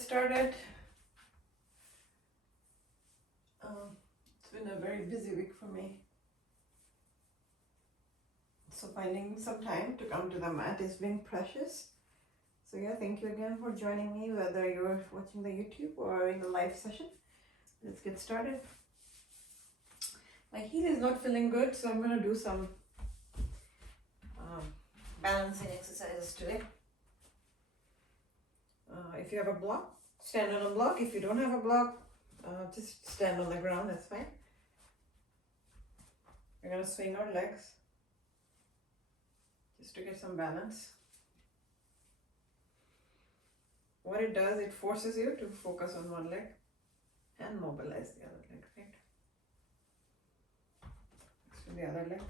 get started. It's been a very busy week for me. So finding some time to come to the mat is being precious. So yeah, thank you again for joining me, whether you're watching the YouTube or in the live session. Let's get started. My heel is not feeling good, so I'm going to do some balancing exercises today. If you have a block, stand on a block. If you don't have a block, just stand on the ground, that's fine. We're going to swing our legs just to get some balance. What it does, it forces you to focus on one leg and mobilize the other leg, right? Next to the other leg.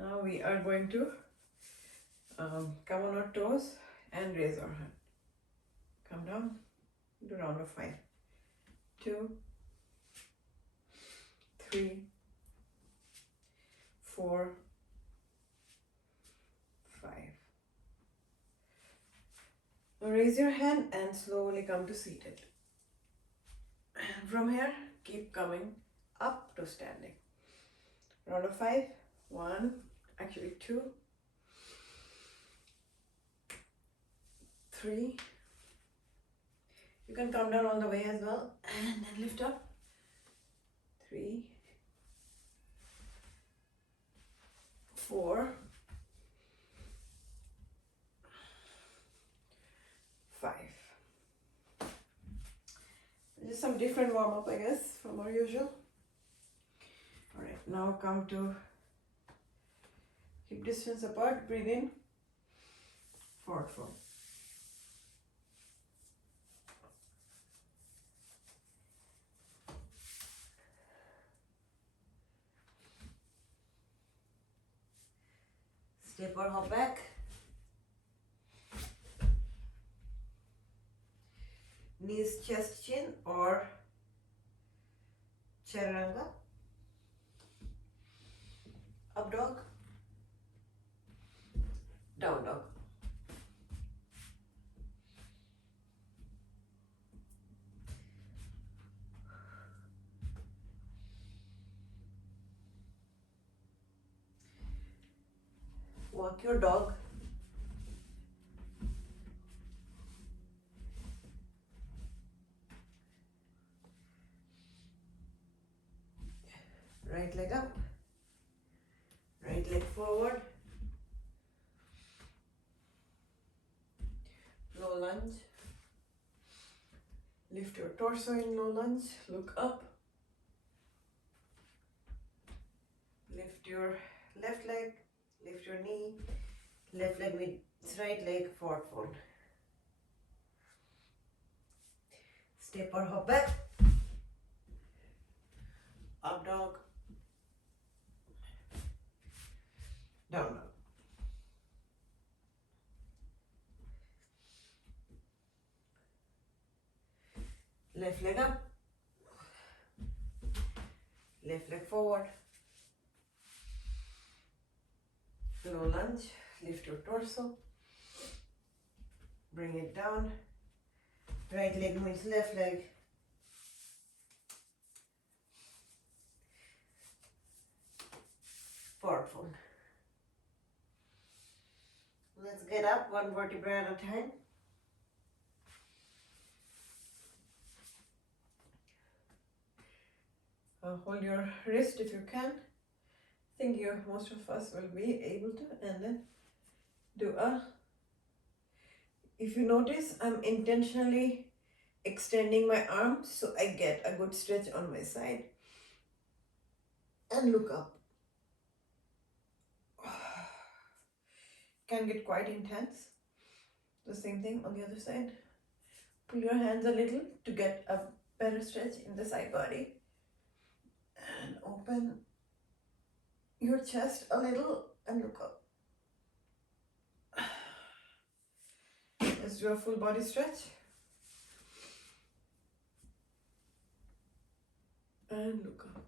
Now we are going to come on our toes and raise our hand. Come down, do round of 5. 2, 3, 4, 5. Now raise your hand and slowly come to seated. And from here, keep coming up to standing. Round of 5. 1, actually 2, 3. You can come down all the way as well and then lift up. 3, 4, 5. Just some different warm up, I guess, from our usual. Alright, now come to hip distance apart. Breathe in. Forward fold. Step or hop back. Knees, chest, chin, or chaturanga. Up dog. Down dog. Walk your dog. Right leg up. Right leg forward. Low lunge. Lift your torso in low lunge. Look up. Lift your left leg. Lift your knee. Left leg with right leg, forward fold. Step or hop back. Up dog. Down dog. Left leg up. Left leg forward. Low lunge. Lift your torso. Bring it down. Right leg meets left leg. Forward fold. Let's get up one vertebra at a time. Hold your wrist if you can. I think most of us will be able to, and then do a, if you notice, I'm intentionally extending my arms so I get a good stretch on my side. And look up. Can get quite intense. The same thing on the other side. Pull your hands a little to get a better stretch in the side body. And open your chest a little and look up. Let's do a full body stretch. and look up.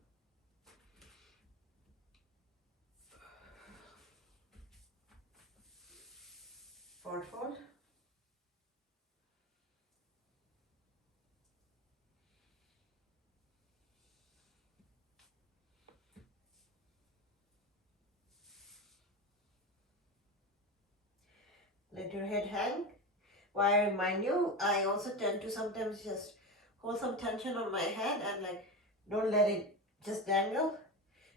Forward fold. Let your head hang. Why I remind you, I also tend to sometimes just hold some tension on my head and like don't let it just dangle.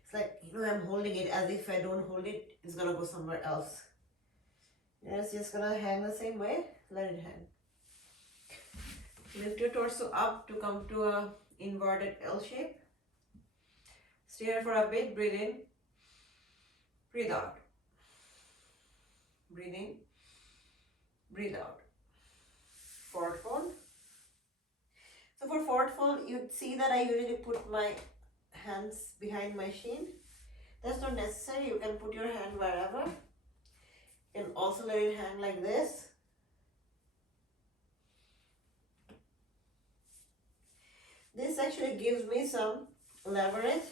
It's like, I'm holding it as if I don't hold it, it's gonna go somewhere else. And it's just gonna hang the same way. Let it hang. Lift your torso up to come to a inverted L shape. Stay here for a bit. Breathe in. Breathe out. Breathe in. Breathe out. Forward fold. So for forward fold, you'd see that I usually put my hands behind my shin. That's not necessary. You can put your hand wherever. You can also let it hang like this. This actually gives me some leverage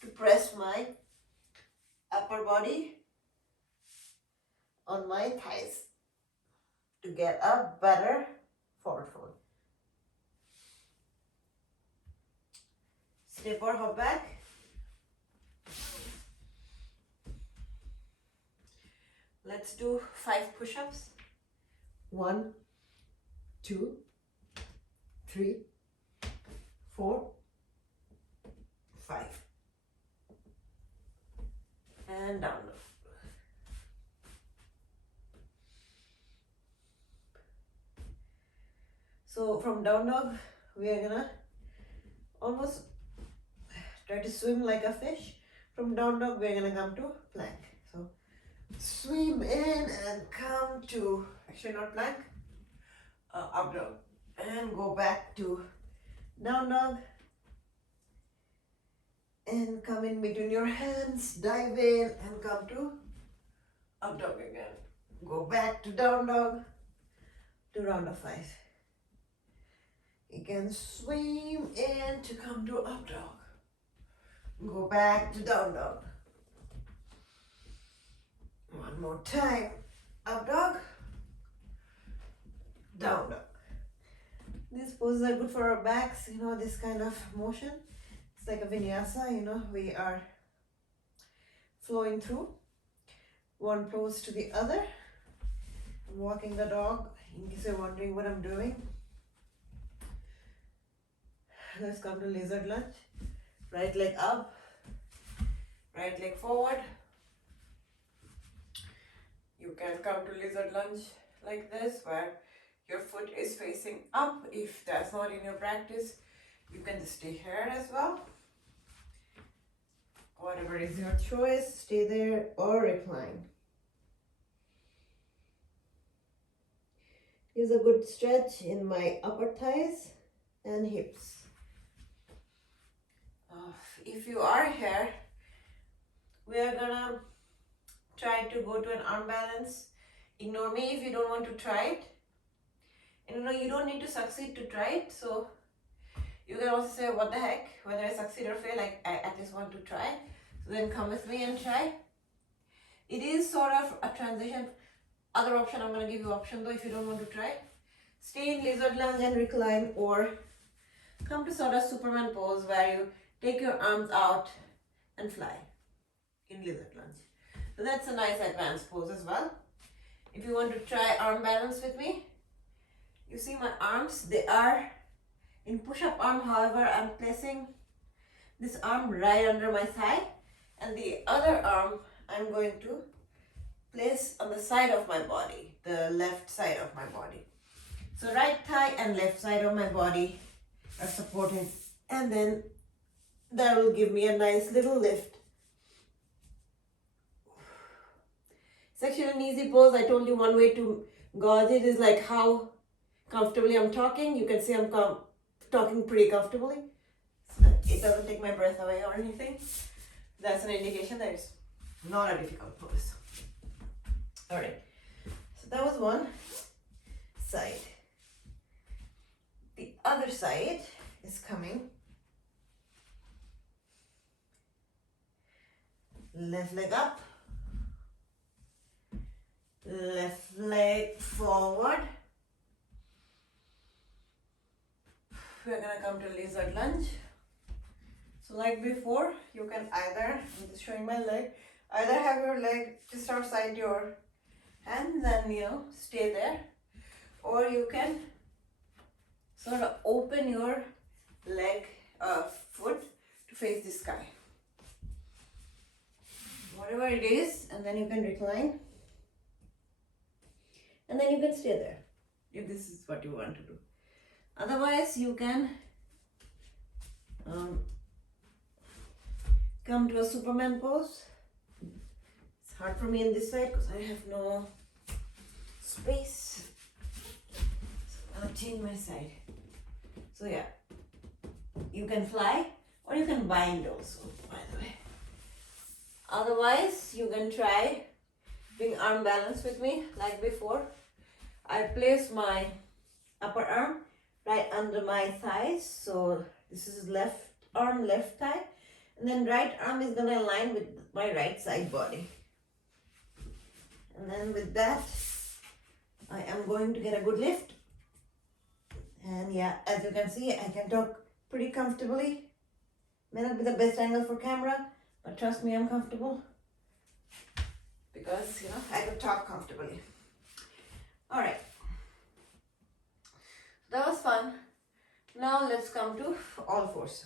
to press my upper body on my thighs to get a better forward fold. Step or hop back. Let's do 5 push-ups. 1, 2, 3, 4, 5. And down. So from down dog, we are gonna almost try to swim like a fish. From down dog, we are gonna come to plank. So swim in and come to, actually not plank, up dog. And go back to down dog. And come in between your hands, dive in and come to up dog again. Go back to down dog to round of 5. You can swim in to come to up dog. Go back to down dog. One more time. Up dog. Down dog. These poses are good for our backs, this kind of motion. It's like a vinyasa, we are flowing through one pose to the other. I'm walking the dog, in case you're wondering what I'm doing. Let's come to lizard lunge. Right leg up, right leg forward. You can come to lizard lunge like this, where your foot is facing up. If that's not in your practice, you can just stay here as well. Whatever is your choice, stay there or recline. Here's a good stretch in my upper thighs and hips. If you are here, we are gonna try to go to an arm balance. Ignore me if you don't want to try it. And you don't need to succeed to try it. So you can also say, what the heck, whether I succeed or fail, I at least want to try. So then come with me and try. It is sort of a transition. Other option, I'm going to give you option though if you don't want to try. Stay in lizard lunge and recline, or come to sort of Superman pose where you take your arms out and fly in lizard lunge. So that's a nice advanced pose as well. If you want to try arm balance with me, you see my arms, they are in push-up arm. However, I'm placing this arm right under my thigh, and the other arm I'm going to place on the side of my body, the left side of my body. So right thigh and left side of my body are supported, and then that will give me a nice little lift. It's actually an easy pose. I told you one way to gauge it is like how comfortably I'm talking. You can see I'm talking pretty comfortably. It doesn't take my breath away or anything. That's an indication that it's not a difficult pose. Alright, so that was one side. The other side is coming Left leg up. Left leg forward. We're gonna come to lizard lunge. So like before, you can either, I'm just showing my leg, either have your leg just outside your hands and stay there, or you can sort of open your leg, foot to face the sky. Whatever it is, and then you can recline, and then you can stay there if this is what you want to do. Otherwise, you can come to a Superman pose. It's hard for me on this side because I have no space. So I'll change my side. So yeah, you can fly or you can bind also, by the way. Otherwise, you can try doing arm balance with me like before. I place my upper arm right under my thighs. So this is left arm, left thigh. And then right arm is going to align with my right side body. And then with that, I am going to get a good lift. And yeah, as you can see, I can talk pretty comfortably. May not be the best angle for camera, but trust me, I'm comfortable. Because, I could talk comfortably. Alright. That was fun. Now let's come to all fours.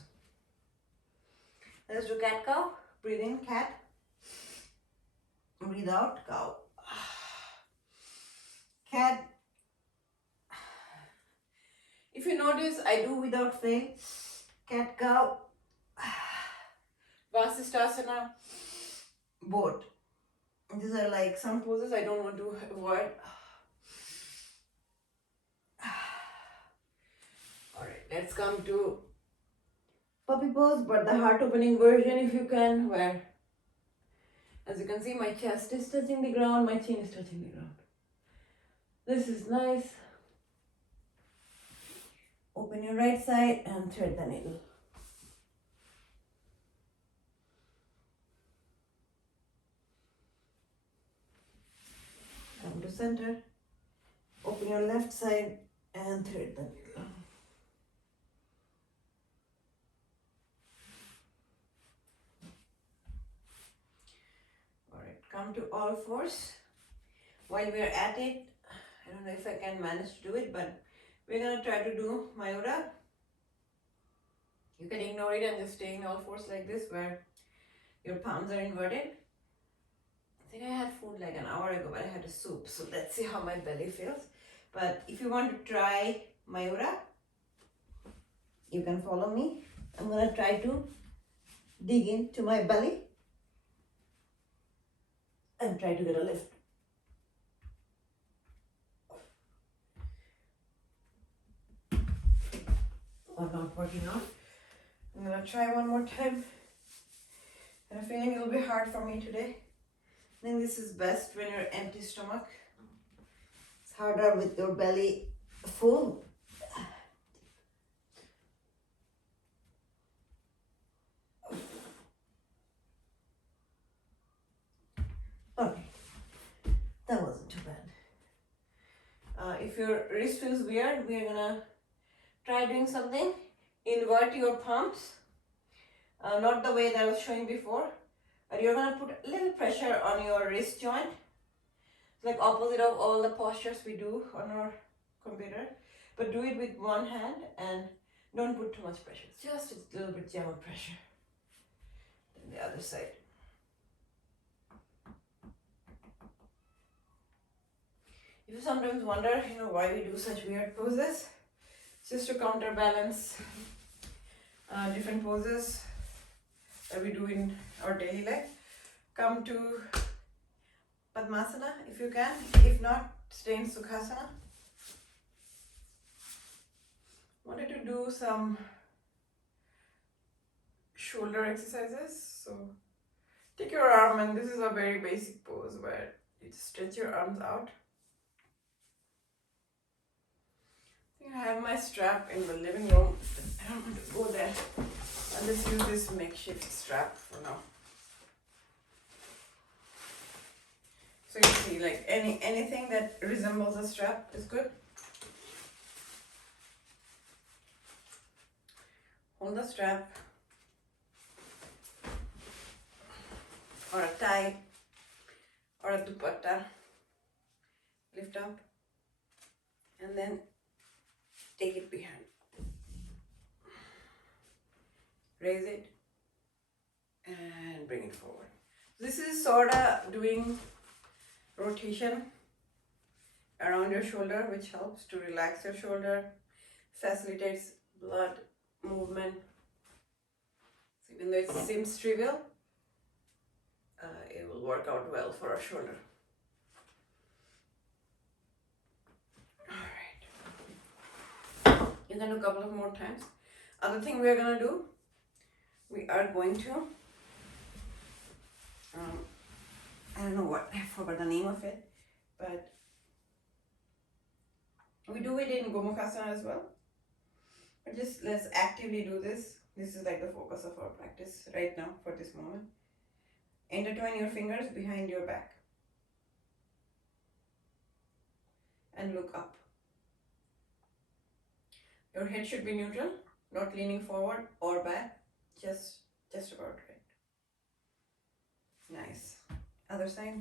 Let's do cat cow. Breathe in, cat. Breathe out, cow. Cat. If you notice, I do without fail. Cat cow. Vasisthasana. Both. These are like some poses I don't want to avoid. Alright, let's come to puppy pose, but the heart opening version if you can, where as you can see my chest is touching the ground, my chin is touching the ground. This is nice. Open your right side and thread the needle. Come to center. Open your left side and thread the needle. Alright, come to all fours. While we are at it, I don't know if I can manage to do it, but we're gonna try to do Mayura. You can ignore it and just stay in all fours like this, where your palms are inverted. I think I had food like an hour ago, but I had a soup, so let's see how my belly feels. But if you want to try Mayura, you can follow me. I'm gonna try to dig into my belly and try to get a lift. Or not working out. I'm gonna try one more time. And I'm feeling it'll be hard for me today. I think this is best when you're empty stomach. It's harder with your belly full. Okay, that wasn't too bad. If your wrist feels weird, we're gonna try doing something. Invert your palms, not the way that I was showing before, but you're gonna put a little pressure on your wrist joint. It's like opposite of all the postures we do on our computer, but do it with one hand and don't put too much pressure. Just a little bit gentle pressure. Then the other side. If you sometimes wonder, why we do such weird poses, it's just to counterbalance different poses that we do in our daily life. Come to Padmasana if you can. If not, stay in Sukhasana. Wanted to do some shoulder exercises. So take your arm, and this is a very basic pose where you just stretch your arms out. I have my strap in the living room. I don't want to go there. I'll just use this makeshift strap for now. So you see, like anything that resembles a strap is good. Hold the strap or a tie or a dupatta. Lift up and then take it behind. Raise it and bring it forward. This is sort of doing rotation around your shoulder, which helps to relax your shoulder, facilitates blood movement. So even though it seems trivial, it will work out well for our shoulder. Alright. You can do a couple of more times. Other thing we are going to do, we are going to, I don't know what, I forgot the name of it, but we do it in Gomukhasana as well. But just let's actively do this. This is like the focus of our practice right now for this moment. Intertwine your fingers behind your back and look up. Your head should be neutral, not leaning forward or back, just about right. Nice. Other side.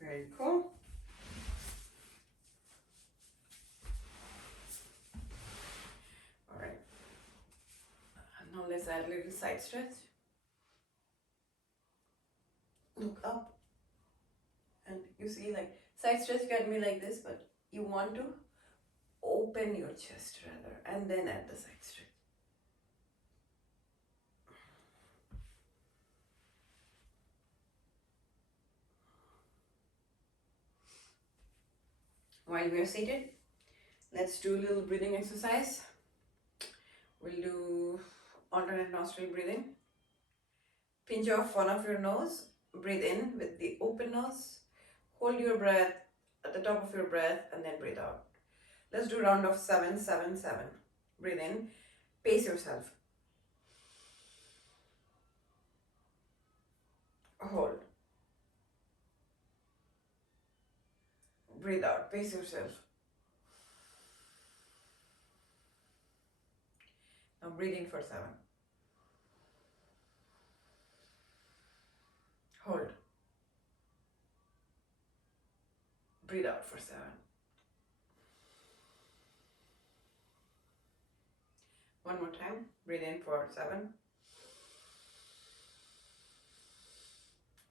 Very cool. All right. Now let's add a little side stretch. Look up. And you see, like, side stretch can be like this, but you want to open your chest rather, and then add the side stretch. While we are seated, let's do a little breathing exercise. We'll do alternate nostril breathing. Pinch off one of your nose, breathe in with the open nose, hold your breath at the top of your breath, and then breathe out. Let's do a round of 7, 7, 7. Breathe in, pace yourself. Hold. Breathe out, pace yourself. Now breathe in for 7. Hold. Breathe out for 7. One more time. Breathe in for 7.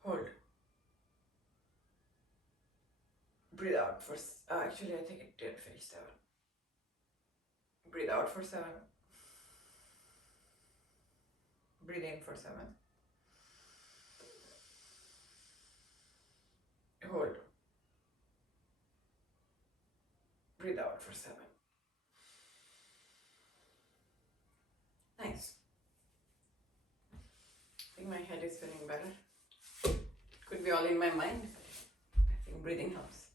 Hold. Breathe out for, actually I think it did finish 7. Breathe out for 7. Breathe in for 7. Hold. Breathe out for 7. Nice. I think my head is feeling better. Could be all in my mind. I think breathing helps.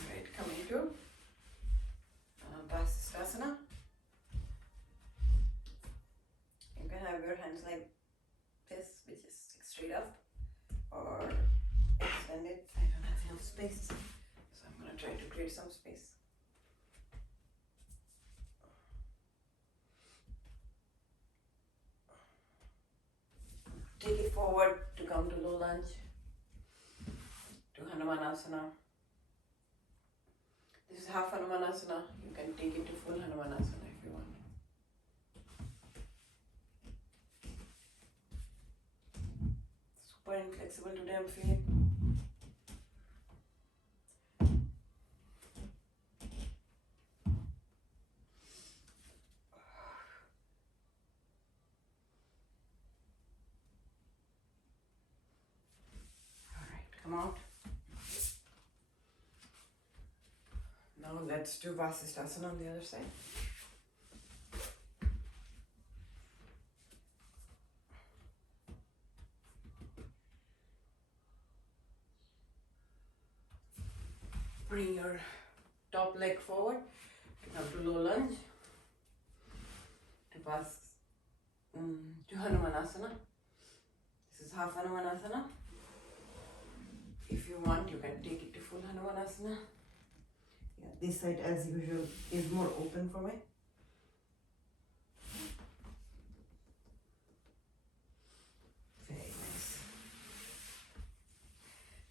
Alright, coming to Vasisthasana. You can have your hands like this, which is straight up, or extended. I don't have enough space, so I'm going to try to create some space. Take it forward to come to low lunge, to Hanumanasana. This is half Hanumanasana. You can take it to full Hanumanasana if you want. Super inflexible today I'm feeling. Alright, come out. Now let's do Vasisthasana on the other side. Bring your top leg forward to come to low lunge, to pass to Hanumanasana. This is half Hanumanasana. If you want, you can take it to full Hanumanasana. Yeah, this side as usual is more open for me. Very nice.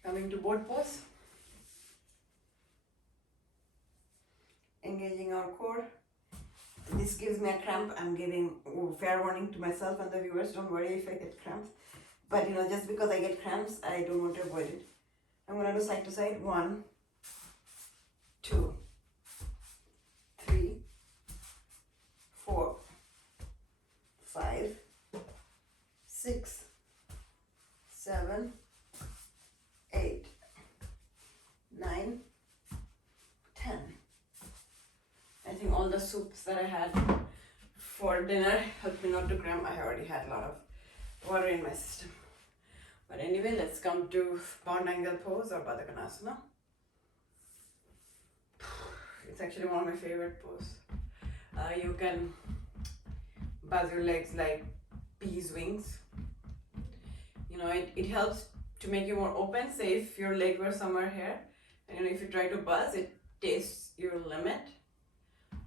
Coming to boat pose. Engaging our core. This gives me a cramp. I'm giving fair warning to myself and the viewers. Don't worry if I get cramps. But just because I get cramps, I don't want to avoid it. I'm going to do side to side. 1, 2, 3, 4, 5, 6, 7, 8, 9, 10. I think all the soups that I had for dinner helped me not to cramp. I already had a lot of water in my system. But anyway, let's come to bound angle pose or Baddha Konasana. It's actually one of my favorite poses. You can buzz your legs like bees' wings. It helps to make you more open. Say if your leg were somewhere here, and if you try to buzz, it tastes your limit.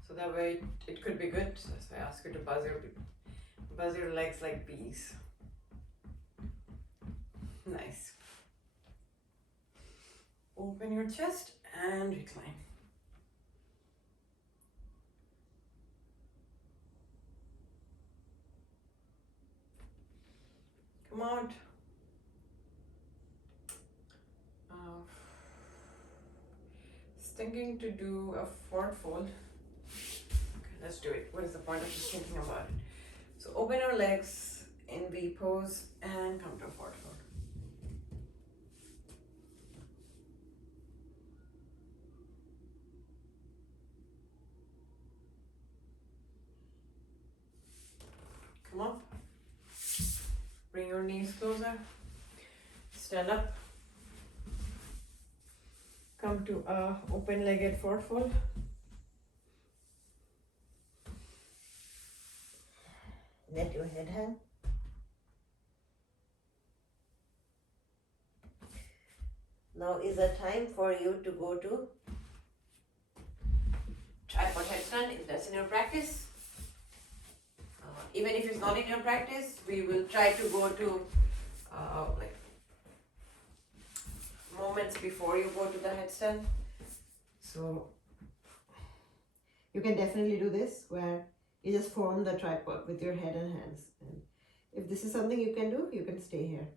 So that way it could be good. So that's why I ask you to buzz your legs like bees. Nice. Open your chest and recline. Come out. Thinking to do a forward fold. Okay, let's do it. What is the point of just thinking about it? So open your legs in V pose and come to a forward fold. Come up. Bring your knees closer. Stand up. Come to a open-legged forward fold. Let your head hang. Now is the time for you to go to tripod headstand if that's in your practice. Even if it's not in your practice, we will try to go to like moments before you go to the headstand. So you can definitely do this where you just form the tripod with your head and hands. And if this is something you can do, you can stay here.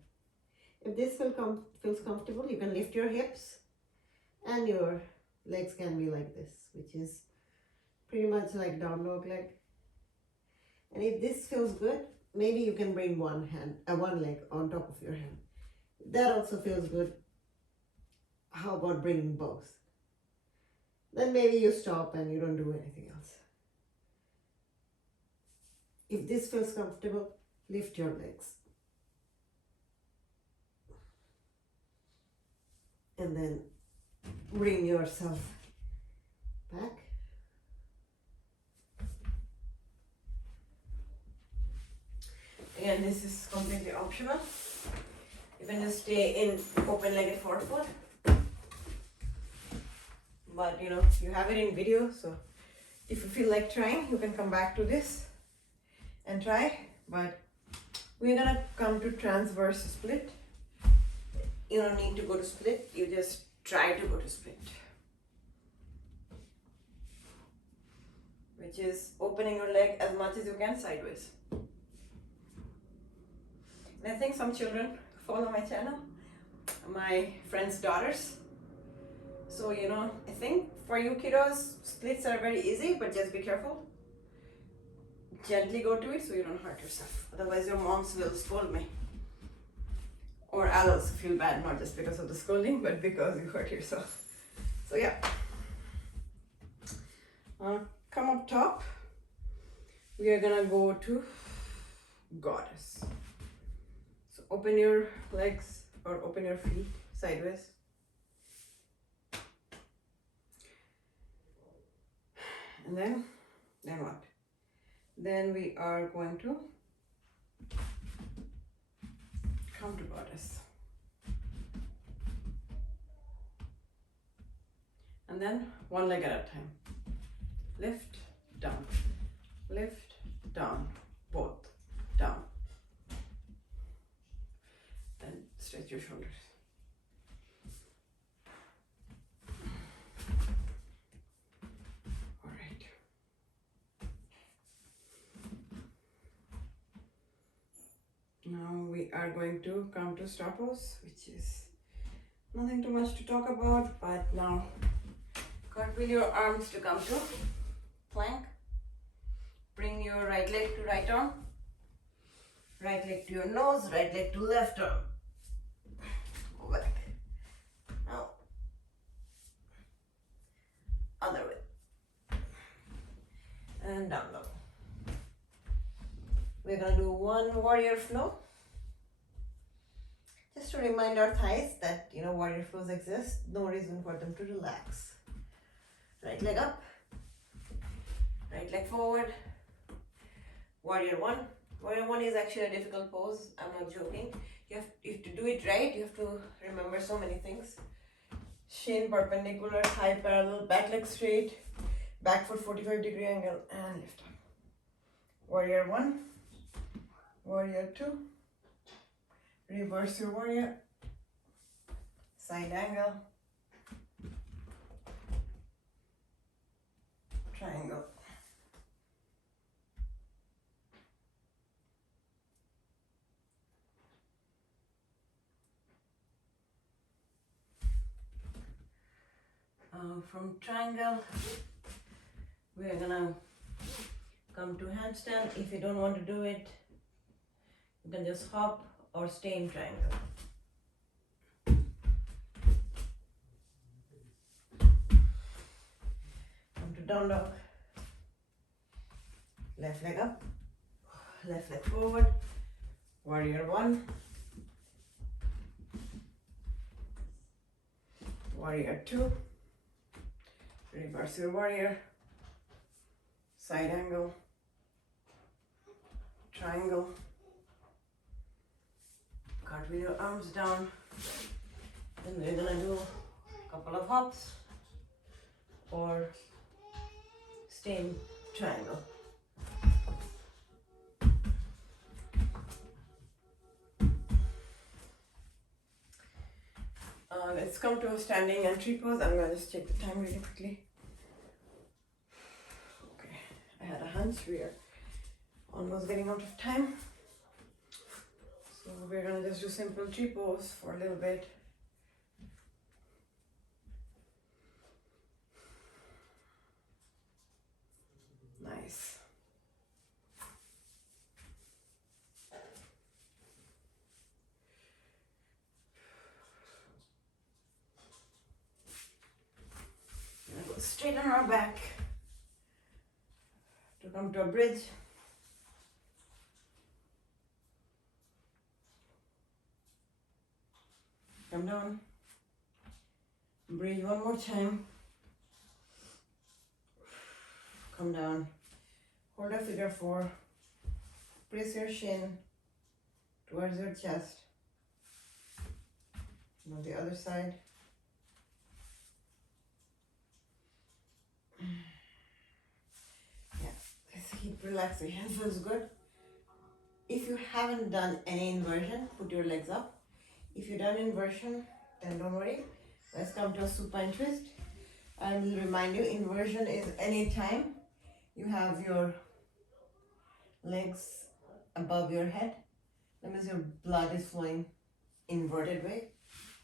If this feels comfortable, you can lift your hips and your legs can be like this, which is pretty much like down dog leg. And if this feels good, maybe you can bring one leg on top of your hand. That also feels good. How about bringing both? Then maybe you stop and you don't do anything else. If this feels comfortable, lift your legs. And then bring yourself back. Again, this is completely optional. You can just stay in open-legged forward fold. But you have it in video, so if you feel like trying, you can come back to this and try. But we're gonna come to transverse split. You don't need to go to split, you just try to go to split, which is opening your leg as much as you can sideways. And I think some children follow my channel, my friends' daughters. So I think for you kiddos, splits are very easy, but just be careful. Gently go to it so you don't hurt yourself. Otherwise your moms will scold me. Or I'll also feel bad, not just because of the scolding, but because you hurt yourself. So yeah. Come up top. We are gonna go to Goddess. So open your legs or open your feet sideways. And then what? Then we are going to come to goddess. And then one leg at a time. Lift, down, both, down. And stretch your shoulders. All right. Now we are going to come to star pose, which is nothing too much to talk about, but now cartwheel your arms to come to plank. Bring your right leg to right arm, right leg to your nose, right leg to left arm. Go back. Now, other way. And down dog. We're gonna do one warrior flow. Just to remind our thighs that warrior flows exist. No reason for them to relax. Right leg up, right leg forward. Warrior one. Warrior one is actually a difficult pose. I'm not joking. You have to do it right. You have to remember so many things. Shin perpendicular, thigh parallel, back leg straight, back foot 45-degree angle, and lift up. Warrior one. Warrior two. Reverse your warrior. Side angle. Triangle. From triangle, we are gonna come to handstand. If you don't want to do it, you can just hop or stay in triangle. Come to down dog. Left leg up, left leg forward. Warrior one. Warrior two. Reverse your warrior. Side angle. Triangle. Cartwheel your arms down. Then we're gonna do a couple of hops or stay in triangle. Let's come to a standing entry pose. I'm gonna just check the time really quickly. Okay, I had a hunch we are almost getting out of time. So we're gonna just do simple tree pose for a little bit. Nice. Gonna go straight on our back to come to a bridge. Come down. Breathe one more time. Come down. Hold a figure four. Press your shin towards your chest. And on the other side. Yeah, just keep relaxing. Hand feels good. If you haven't done any inversion, put your legs up. If you've done inversion, then don't worry. Let's come to a supine twist. I will remind you, inversion is any time you have your legs above your head. That means your blood is flowing inverted way,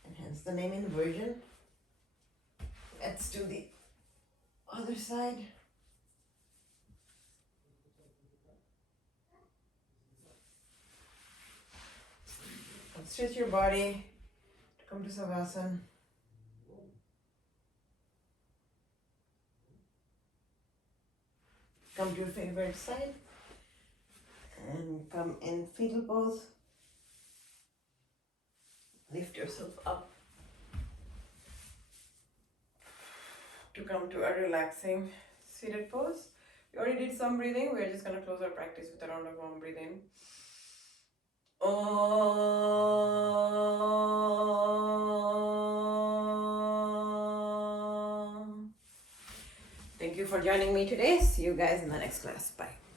and hence the name inversion. Let's do the other side. Stretch your body to come to Savasana. Come to your favorite side and come in fetal pose. Lift yourself up to come to a relaxing seated pose. We already did some breathing. We're just gonna close our practice with a round of warm breathing. Thank you for joining me today. See you guys in the next class. Bye.